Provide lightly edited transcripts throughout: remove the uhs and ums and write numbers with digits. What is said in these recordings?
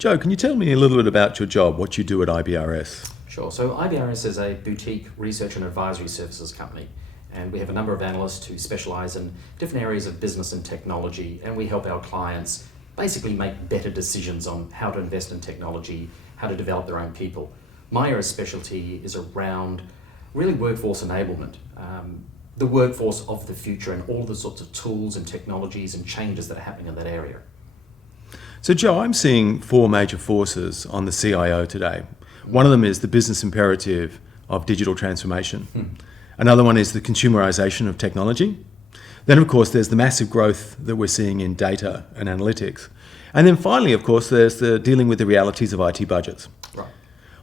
Joe, can you tell me a little bit about your job, what you do at IBRS? Sure. So IBRS is a boutique research and advisory services company, and we have a number of analysts who specialise in different areas of business and technology, and we help our clients basically make better decisions on how to invest in technology, how to develop their own people. My area of specialty is around really workforce enablement, the workforce of the future and all the sorts of tools and technologies and changes that are happening in that area. So Joe, I'm seeing four major forces on the CIO today. One of them is the business imperative of digital transformation. Another one is the consumerisation of technology. Then, of course, there's the massive growth that we're seeing in data and analytics. And then finally, of course, there's the dealing with the realities of IT budgets. Right.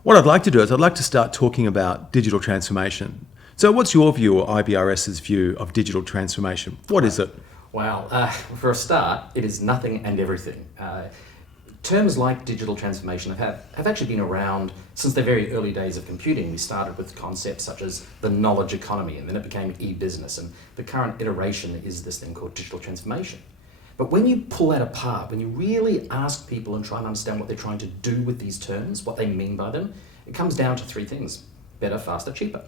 What I'd like to do is I'd like to start talking about digital transformation. So what's your view, or IBRS's view, of digital transformation? What is it? Wow. For a start, it is nothing and everything. Terms like digital transformation have actually been around since the very early days of computing. We started with concepts such as the knowledge economy, and then it became e-business, and the current iteration is this thing called digital transformation. But when you pull that apart, when you really ask people and try and understand what they're trying to do with these terms, what they mean by them, it comes down to three things: better, faster, cheaper.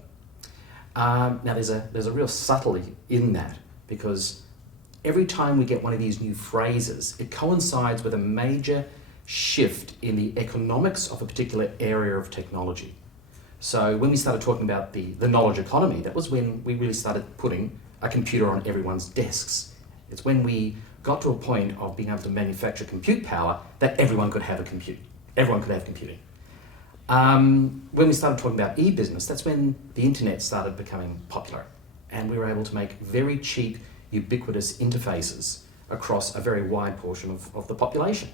Now there's a real subtlety in that, because every time we get one of these new phrases, it coincides with a major shift in the economics of a particular area of technology. So when we started talking about the knowledge economy, that was when we really started putting a computer on everyone's desks. It's when we got to a point of being able to manufacture compute power that everyone could have everyone could have computing. When we started talking about e-business, that's when the internet started becoming popular, and we were able to make very cheap, ubiquitous interfaces across a very wide portion of the population.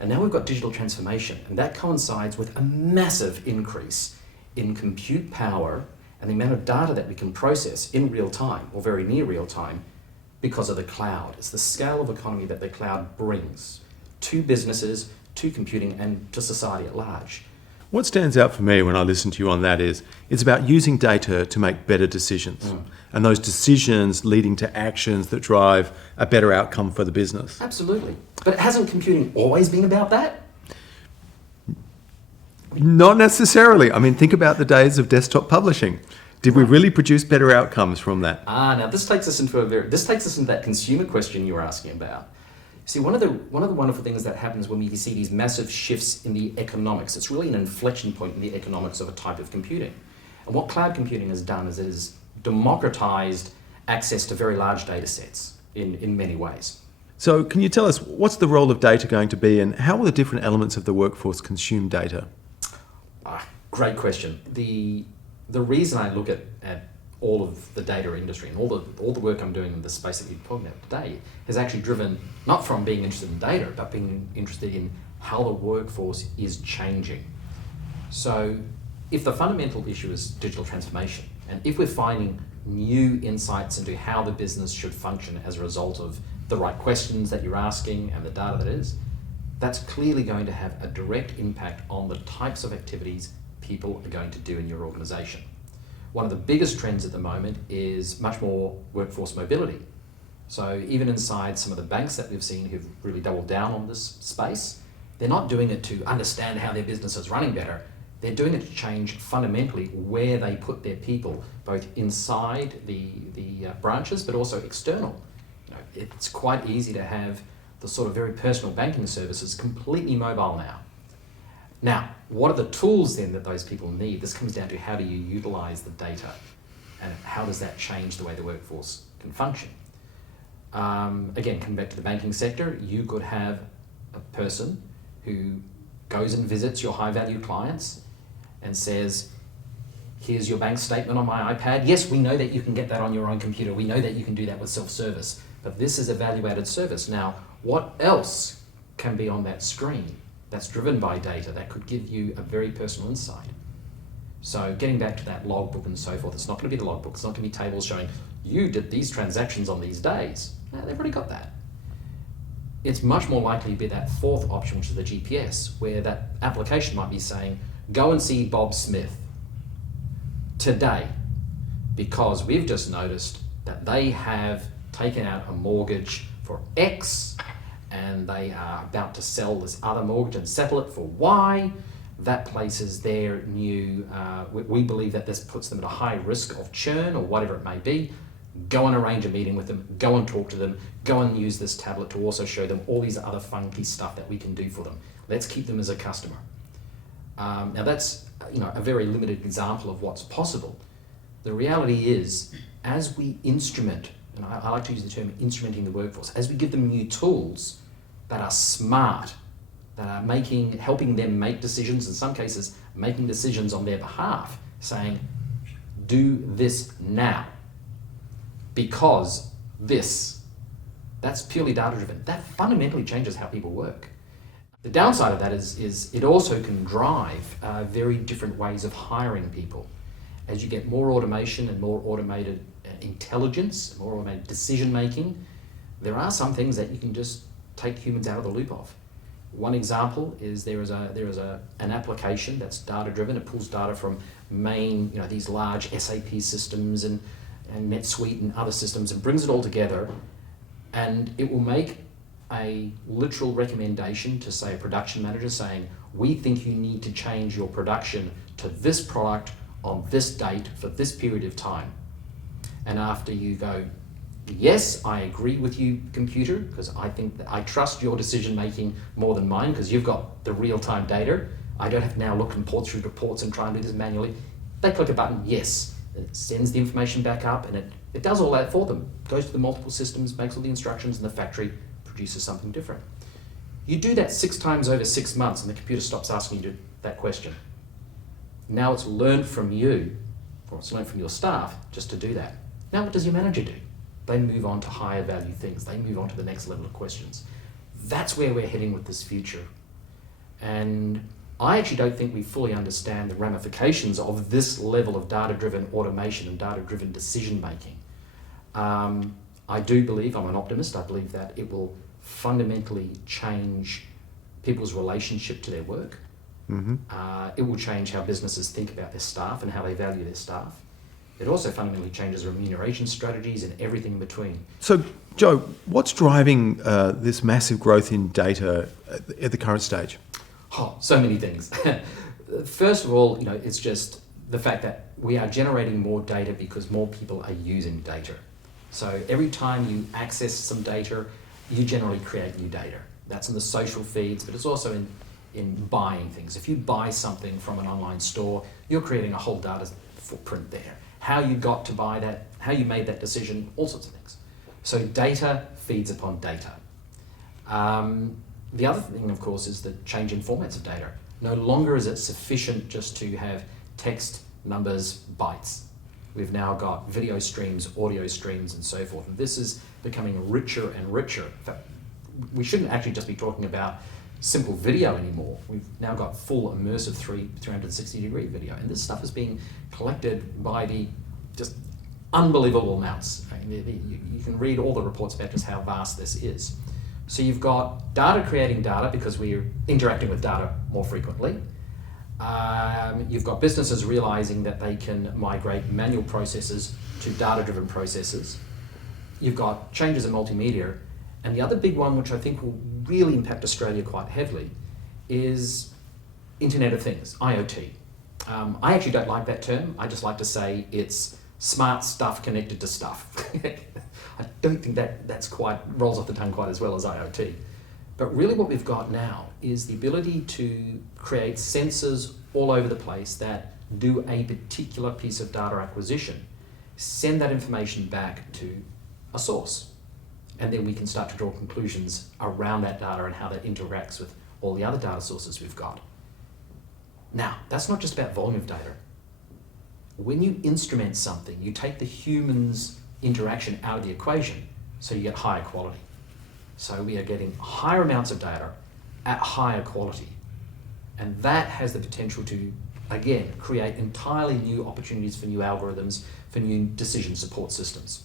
And now we've got digital transformation, and that coincides with a massive increase in compute power and the amount of data that we can process in real time, or very near real time, because of the cloud. It's the scale of economy that the cloud brings to businesses, to computing, and to society at large. What stands out for me when I listen to you on that is it's about using data to make better decisions, and those decisions leading to actions that drive a better outcome for the business. Absolutely. But hasn't computing always been about that? Not necessarily. I mean, think about the days of desktop publishing. Did we really produce better outcomes from that? Now this takes us into that consumer question you were asking about. See, one of the wonderful things that happens when we see these massive shifts in the economics, it's really an inflection point in the economics of a type of computing. And what cloud computing has done is it has democratized access to very large data sets in many ways. So can you tell us, what's the role of data going to be, and how will the different elements of the workforce consume data? Great question. The reason I look at all of the data industry and all the work I'm doing in the space that you're talking about today has actually driven, not from being interested in data, but being interested in how the workforce is changing. So if the fundamental issue is digital transformation, and if we're finding new insights into how the business should function as a result of the right questions that you're asking and the data that is, that's clearly going to have a direct impact on the types of activities people are going to do in your organization. One of the biggest trends at the moment is much more workforce mobility. So even inside some of the banks that we've seen who've really doubled down on this space, they're not doing it to understand how their business is running better. They're doing it to change fundamentally where they put their people, both inside the branches, but also external. It's quite easy to have the sort of very personal banking services completely mobile now. Now, what are the tools then that those people need? This comes down to how do you utilize the data, and how does that change the way the workforce can function? Again, coming back to the banking sector, you could have a person who goes and visits your high-value clients and says, here's your bank statement on my iPad. Yes, we know that you can get that on your own computer. We know that you can do that with self-service, but this is a value-added service. Now, what else can be on that screen that's driven by data that could give you a very personal insight? So getting back to that logbook and so forth, it's not going to be the logbook. It's not going to be tables showing you did these transactions on these days. No, they've already got that. It's much more likely to be that fourth option, which is the GPS, where that application might be saying, go and see Bob Smith today, because we've just noticed that they have taken out a mortgage for X, and they are about to sell this other mortgage and settle it for Y, that places their new, we believe that this puts them at a high risk of churn or whatever it may be. Go and arrange a meeting with them, go and talk to them, go and use this tablet to also show them all these other funky stuff that we can do for them. Let's keep them as a customer. Now that's a very limited example of what's possible. The reality is, as we instrument, and I like to use the term instrumenting the workforce, as we give them new tools that are smart, that are helping them make decisions, in some cases making decisions on their behalf, saying, do this now, because that's purely data driven. That fundamentally changes how people work. The downside of that is it also can drive very different ways of hiring people. As you get more automation and more automated intelligence, more automated decision making, there are some things that you can just take humans out of the loop of. One example is there is an application that's data driven. It pulls data from these large SAP systems and NetSuite and other systems and brings it all together, and it will make a literal recommendation to, say, a production manager saying, we think you need to change your production to this product on this date for this period of time. And after you go, yes, I agree with you, computer, because I think that I trust your decision making more than mine because you've got the real-time data. I don't have to now look and port through reports and try and do this manually. They click a button, yes. It sends the information back up and it does all that for them. Goes to the multiple systems, makes all the instructions, and the factory produces something different. You do that 6 times over 6 months and the computer stops asking you that question. Now it's learned from you, or it's learned from your staff, just to do that. Now what does your manager do? They move on to higher value things. They move on to the next level of questions. That's where we're heading with this future. And I actually don't think we fully understand the ramifications of this level of data-driven automation and data-driven decision-making. I do believe, I'm an optimist, I believe that it will fundamentally change people's relationship to their work. Mm-hmm. It will change how businesses think about their staff and how they value their staff. It also fundamentally changes remuneration strategies and everything in between. So, Joe, what's driving this massive growth in data at the current stage? Oh, so many things. First of all, it's just the fact that we are generating more data because more people are using data. So every time you access some data, you generally create new data. That's in the social feeds, but it's also in buying things. If you buy something from an online store, you're creating a whole data footprint there. How you got to buy that, how you made that decision, all sorts of things. So data feeds upon data. The other thing, of course, is the change in formats of data. No longer is it sufficient just to have text, numbers, bytes. We've now got video streams, audio streams, and so forth. And this is becoming richer and richer. In fact, we shouldn't actually just be talking about simple video anymore. We've now got full immersive 360-degree video. And this stuff is being collected by the just unbelievable amounts. I mean, you can read all the reports about just how vast this is. So you've got data creating data because we're interacting with data more frequently. You've got businesses realizing that they can migrate manual processes to data-driven processes. You've got changes in multimedia. And the other big one, which I think will really impact Australia quite heavily, is Internet of Things, IoT. I actually don't like that term. I just like to say it's smart stuff connected to stuff. I don't think that's quite rolls off the tongue quite as well as IoT. But really what we've got now is the ability to create sensors all over the place that do a particular piece of data acquisition, send that information back to a source, and then we can start to draw conclusions around that data and how that interacts with all the other data sources we've got. Now, that's not just about volume of data. When you instrument something, you take the human's interaction out of the equation, so you get higher quality. So we are getting higher amounts of data at higher quality. And that has the potential to, again, create entirely new opportunities for new algorithms, for new decision support systems.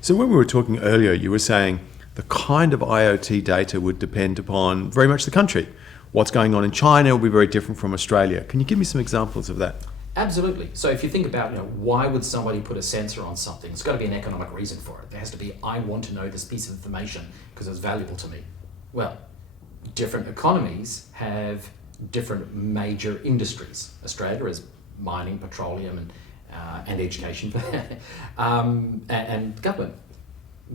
So when we were talking earlier, you were saying the kind of IoT data would depend upon very much the country. What's going on in China will be very different from Australia. Can you give me some examples of that? Absolutely. So if you think about, why would somebody put a sensor on something? It's got to be an economic reason for it. There has to be, I want to know this piece of information because it's valuable to me. Well, different economies have different major industries. Australia is mining, petroleum, and education, and government.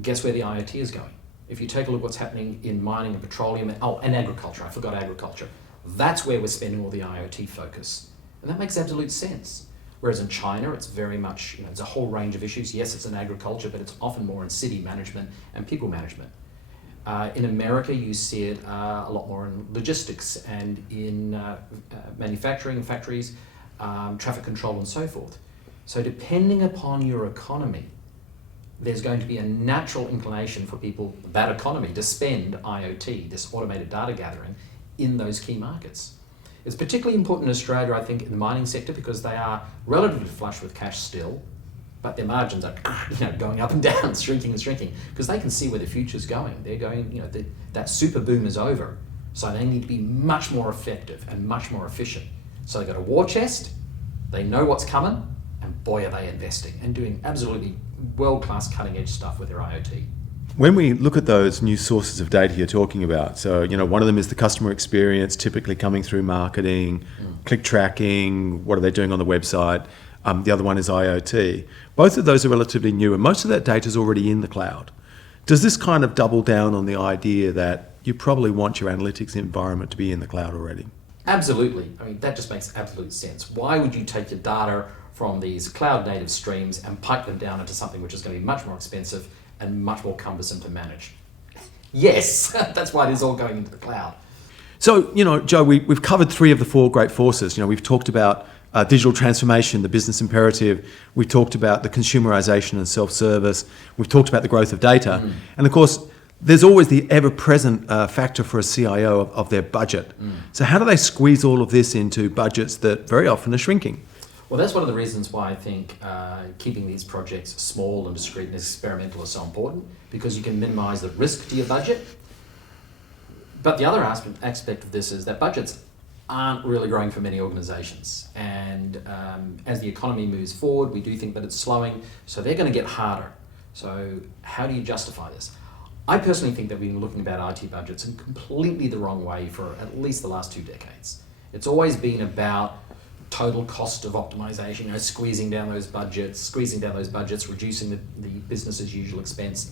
Guess where the IoT is going? If you take a look what's happening in mining and petroleum, and agriculture, I forgot agriculture. That's where we're spending all the IoT focus. And that makes absolute sense. Whereas in China, it's very much, it's a whole range of issues. Yes, it's in agriculture, but it's often more in city management and people management. In America, you see it a lot more in logistics and in manufacturing factories, traffic control and so forth. So depending upon your economy, there's going to be a natural inclination for people, that economy, to spend IoT, this automated data gathering, in those key markets. It's particularly important in Australia, I think, in the mining sector because they are relatively flush with cash still, but their margins are going up and down, shrinking and shrinking, because they can see where the future's going. They're going, that super boom is over, so they need to be much more effective and much more efficient. So they've got a war chest, they know what's coming, and boy are they investing and doing absolutely world-class cutting-edge stuff with their IoT. When we look at those new sources of data you're talking about, so one of them is the customer experience, typically coming through marketing, click tracking, what are they doing on the website? The other one is IoT. Both of those are relatively new, and most of that data is already in the cloud. Does this kind of double down on the idea that you probably want your analytics environment to be in the cloud already? Absolutely. I mean, that just makes absolute sense. Why would you take your data from these cloud-native streams and pipe them down into something which is going to be much more expensive and much more cumbersome to manage? Yes, that's why it is all going into the cloud. So, Joe, we've covered 3 of the 4 great forces. We've talked about digital transformation, the business imperative. We've talked about the consumerisation and self-service. We've talked about the growth of data. And of course, there's always the ever-present factor for a CIO of their budget. So how do they squeeze all of this into budgets that very often are shrinking? Well, that's one of the reasons why I think keeping these projects small and discreet and experimental is so important, because you can minimise the risk to your budget. But the other aspect of this is that budgets aren't really growing for many organisations. And as the economy moves forward, we do think that it's slowing, so they're going to get harder. So how do you justify this? I personally think that we've been looking about IT budgets in completely the wrong way for at least the last 2 decades. It's always been about total cost of optimization, squeezing down those budgets, reducing the business as usual expense.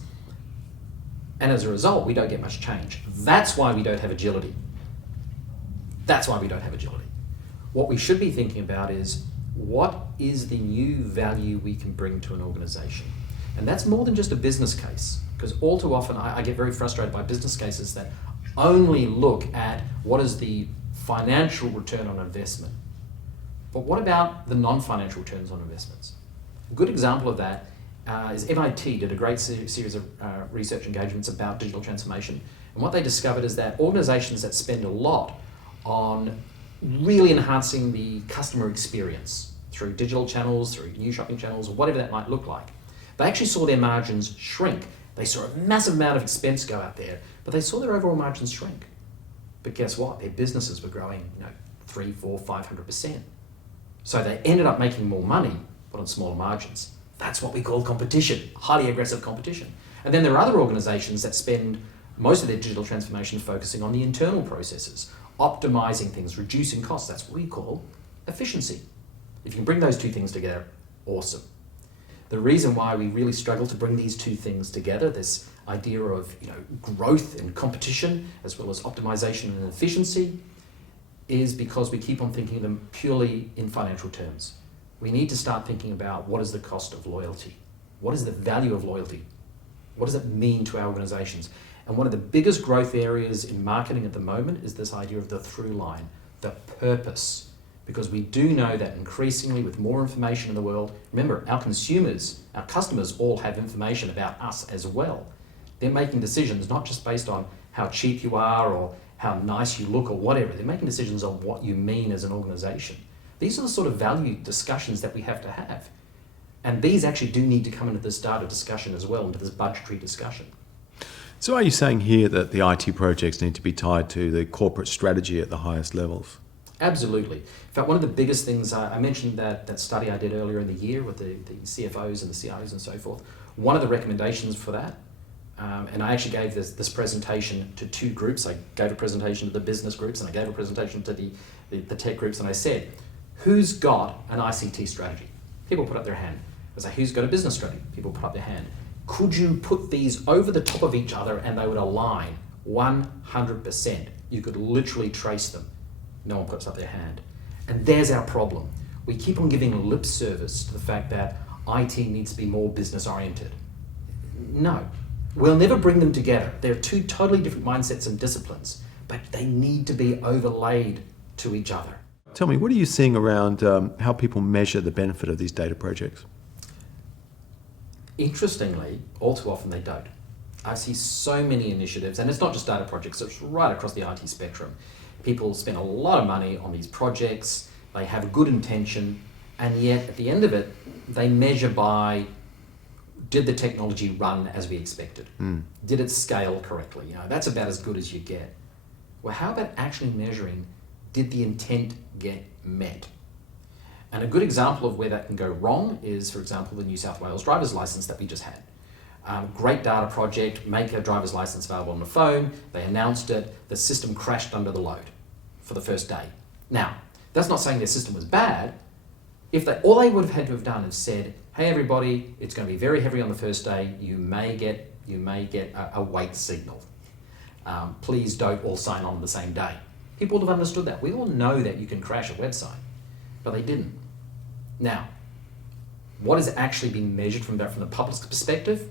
And as a result, we don't get much change. That's why we don't have agility. What we should be thinking about is, what is the new value we can bring to an organization? And that's more than just a business case, because all too often I get very frustrated by business cases that only look at what is the financial return on investment. But what about the non-financial returns on investments? A good example of that is MIT did a great series of research engagements about digital transformation. And what they discovered is that organizations that spend a lot on really enhancing the customer experience through digital channels, through new shopping channels, or whatever that might look like, they actually saw their margins shrink. They saw a massive amount of expense go out there, but they saw their overall margins shrink. But guess what? Their businesses were growing 3, 4, 500%. So they ended up making more money, but on smaller margins. That's what we call competition, highly aggressive competition. And then there are other organizations that spend most of their digital transformation focusing on the internal processes, optimizing things, reducing costs. That's what we call efficiency. If you can bring those 2 things together, awesome. The reason why we really struggle to bring these 2 things together, this idea of growth and competition, as well as optimization and efficiency, is because we keep on thinking of them purely in financial terms. We need to start thinking about, what is the cost of loyalty? What is the value of loyalty? What does it mean to our organizations? And one of the biggest growth areas in marketing at the moment is this idea of the through line, the purpose. Because we do know that increasingly, with more information in the world, remember, our consumers, our customers all have information about us as well. They're making decisions not just based on how cheap you are or how nice you look or whatever. They're making decisions on what you mean as an organization. These are the sort of value discussions that we have to have. And these actually do need to come into this data discussion as well, into this budgetary discussion. So are you saying here that the IT projects need to be tied to the corporate strategy at the highest levels? Absolutely. In fact, one of the biggest things, I mentioned that study I did earlier in the year with the CFOs and the CIOs and so forth. One of the recommendations for that and I actually gave this presentation to two groups. I gave a presentation to the business groups and I gave a presentation to the tech groups, and I said, who's got an ICT strategy? People put up their hand. I was like, who's got a business strategy? People put up their hand. Could you put these over the top of each other and they would align 100%? You could literally trace them. No one puts up their hand. And there's our problem. We keep on giving lip service to the fact that IT needs to be more business oriented. No, we'll never bring them together. They're two totally different mindsets and disciplines, but they need to be overlaid to each other. Tell me, what are you seeing around how people measure the benefit of these data projects? Interestingly, all too often they don't. I see so many initiatives, and it's not just data projects, it's right across the IT spectrum. People spend a lot of money on these projects, they have a good intention, and yet at the end of it, they measure by, did the technology run as we expected? Did it scale correctly? You know, that's about as good as you get. Well, how about actually measuring, did the intent get met? And a good example of where that can go wrong is, for example, the New South Wales driver's license that we just had. Great data project, make a driver's license available on the phone. They announced it, the system crashed under the load for the first day. Now, that's not saying their system was bad. If all they would have had to have done is said, hey everybody, it's going to be very heavy on the first day, you may get a wait signal. Please don't all sign on the same day. People would have understood that. We all know that you can crash a website, but they didn't. Now, what is actually being measured from the public's perspective?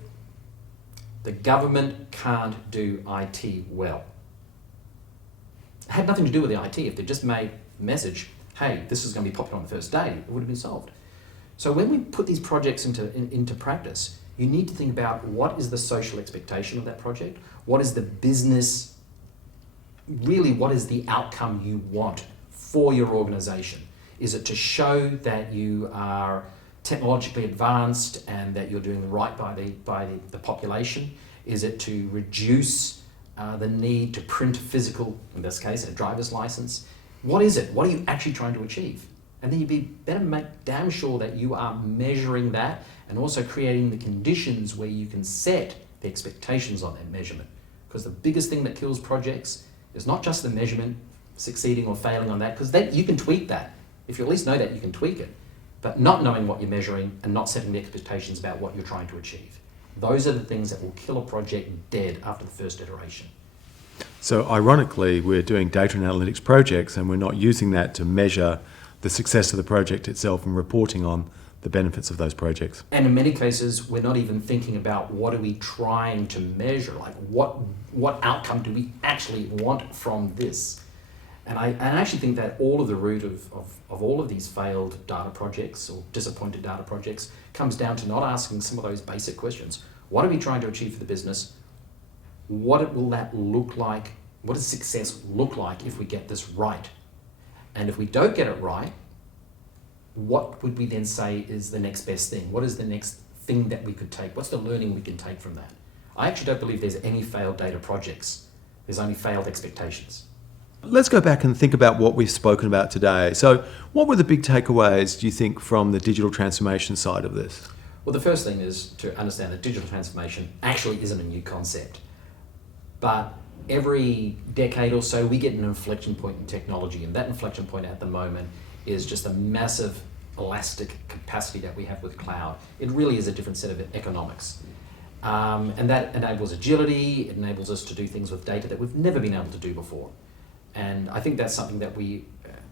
The government can't do IT well. It had nothing to do with the IT. If they just made a message, hey, this is going to be popular on the first day, it would have been solved. So when we put these projects into practice, you need to think about what is the social expectation of that project, what is the business, really what is the outcome you want for your organization. Is it to show that you are technologically advanced and that you're doing right by the population? Is it to reduce the need to print physical, in this case, a driver's license? What is it? What are you actually trying to achieve? And then you'd better make damn sure that you are measuring that and also creating the conditions where you can set the expectations on that measurement. Because the biggest thing that kills projects is not just the measurement, succeeding or failing on that, because you can tweak that. If you at least know that, you can tweak it. But not knowing what you're measuring and not setting the expectations about what you're trying to achieve. Those are the things that will kill a project dead after the first iteration. So ironically, we're doing data and analytics projects and we're not using that to measure the success of the project itself and reporting on the benefits of those projects. And in many cases, we're not even thinking about what are we trying to measure, like what outcome do we actually want from this? And I actually think that all of the root of all of these failed data projects or disappointed data projects comes down to not asking some of those basic questions. What are we trying to achieve for the business? What will that look like? What does success look like if we get this right? And if we don't get it right, what would we then say is the next best thing? What is the next thing that we could take? What's the learning we can take from that? I actually don't believe there's any failed data projects. There's only failed expectations. Let's go back and think about what we've spoken about today. So what were the big takeaways, do you think, from the digital transformation side of this? Well, the first thing is to understand that digital transformation actually isn't a new concept. But every decade or so, we get an inflection point in technology, and that inflection point at the moment is just a massive elastic capacity that we have with cloud. It really is a different set of economics. And that enables agility, it enables us to do things with data that we've never been able to do before. And I think that's something that we,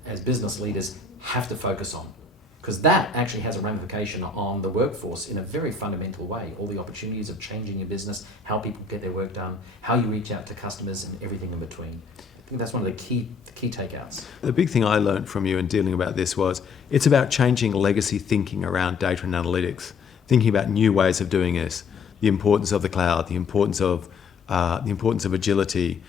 as business leaders, have to focus on, because that actually has a ramification on the workforce in a very fundamental way. All the opportunities of changing your business, how people get their work done, how you reach out to customers, and everything in between. I think that's one of the key takeouts. The big thing I learned from you in dealing about this was it's about changing legacy thinking around data and analytics, thinking about new ways of doing this, the importance of the cloud, the importance of agility,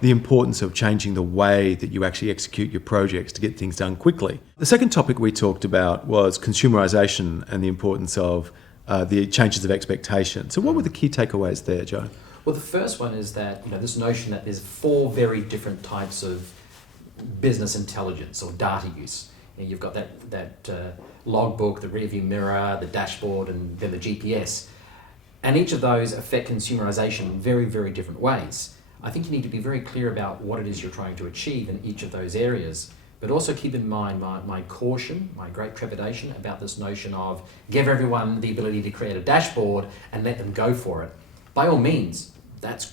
the importance of changing the way that you actually execute your projects to get things done quickly. The second topic we talked about was consumerisation and the importance of the changes of expectation. So what were the key takeaways there, Joe? Well, the first one is that this notion that there's 4 very different types of business intelligence or data use. You've got that logbook, the rearview mirror, the dashboard, and then the GPS. And each of those affect consumerisation in very, very different ways. I think you need to be very clear about what it is you're trying to achieve in each of those areas, but also keep in mind my caution, my great trepidation about this notion of give everyone the ability to create a dashboard and let them go for it. By all means, that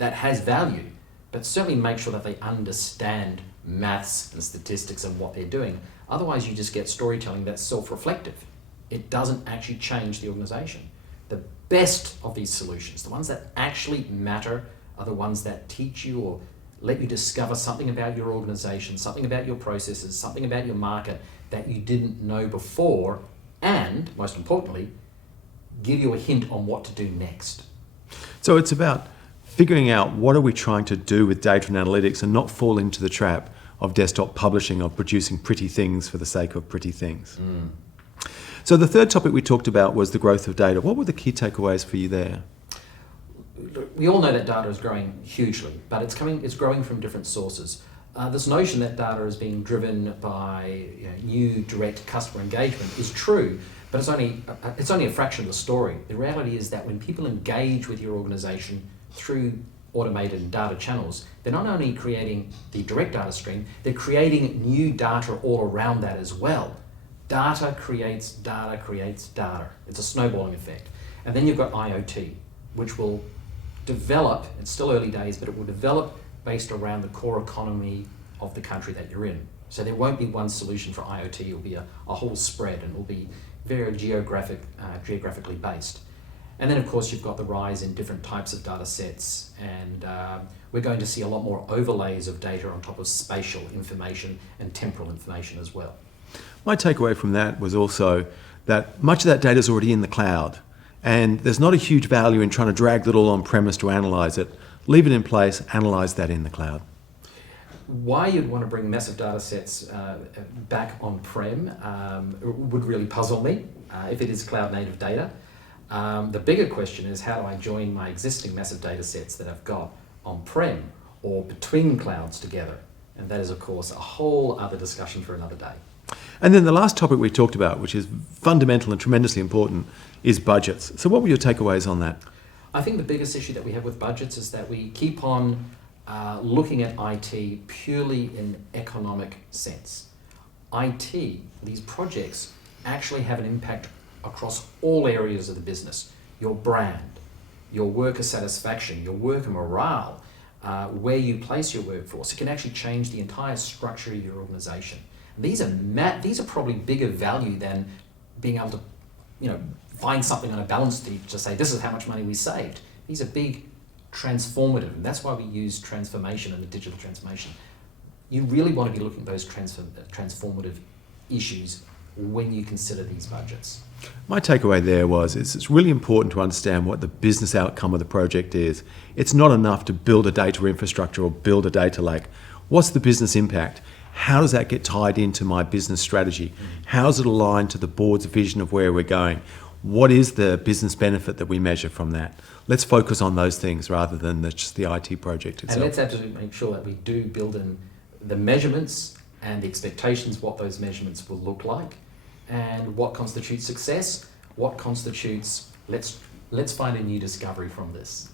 has value, but certainly make sure that they understand maths and statistics and what they're doing. Otherwise, you just get storytelling that's self-reflective. It doesn't actually change the organisation. The best of these solutions, the ones that actually matter, are the ones that teach you or let you discover something about your organisation, something about your processes, something about your market that you didn't know before, and, most importantly, give you a hint on what to do next. So it's about figuring out what are we trying to do with data and analytics and not fall into the trap of desktop publishing, of producing pretty things for the sake of pretty things. So the third topic we talked about was the growth of data. What were the key takeaways for you there? We all know that data is growing hugely, but it's growing from different sources. This notion that data is being driven by new direct customer engagement is true, but it's only a fraction of the story. The reality is that when people engage with your organisation through automated data channels, they're not only creating the direct data stream, they're creating new data all around that as well. Data creates data creates data. It's a snowballing effect. And then you've got IoT, which will develop, it's still early days, but it will develop based around the core economy of the country that you're in. So there won't be one solution for IoT, it'll be a whole spread, and it will be very geographically based. And then of course you've got the rise in different types of data sets, and we're going to see a lot more overlays of data on top of spatial information and temporal information as well. My takeaway from that was also that much of that data is already in the cloud, and there's not a huge value in trying to drag it all on-premise to analyse it. Leave it in place, analyse that in the cloud. Why you'd want to bring massive data sets back on-prem would really puzzle me if it is cloud-native data. The bigger question is, how do I join my existing massive data sets that I've got on-prem or between clouds together? And that is, of course, a whole other discussion for another day. And then the last topic we talked about, which is fundamental and tremendously important, is budgets. So what were your takeaways on that? I think the biggest issue that we have with budgets is that we keep on looking at IT purely in economic sense. IT, these projects, actually have an impact across all areas of the business. Your brand, your worker satisfaction, your worker morale, where you place your workforce. It can actually change the entire structure of your organisation. These are probably bigger value than being able to, find something on a balance sheet to say this is how much money we saved. These are big, transformative, and that's why we use transformation and the digital transformation. You really want to be looking at those transformative issues when you consider these budgets. My takeaway there was it's really important to understand what the business outcome of the project is. It's not enough to build a data infrastructure or build a data lake. What's the business impact? How does that get tied into my business strategy? How is it aligned to the board's vision of where we're going? What is the business benefit that we measure from that? Let's focus on those things rather than just the IT project itself. And let's absolutely make sure that we do build in the measurements and the expectations, what those measurements will look like, and what constitutes success, what constitutes let's find a new discovery from this.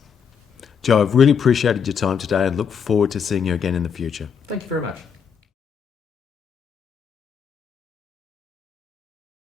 Joe, I've really appreciated your time today and look forward to seeing you again in the future. Thank you very much.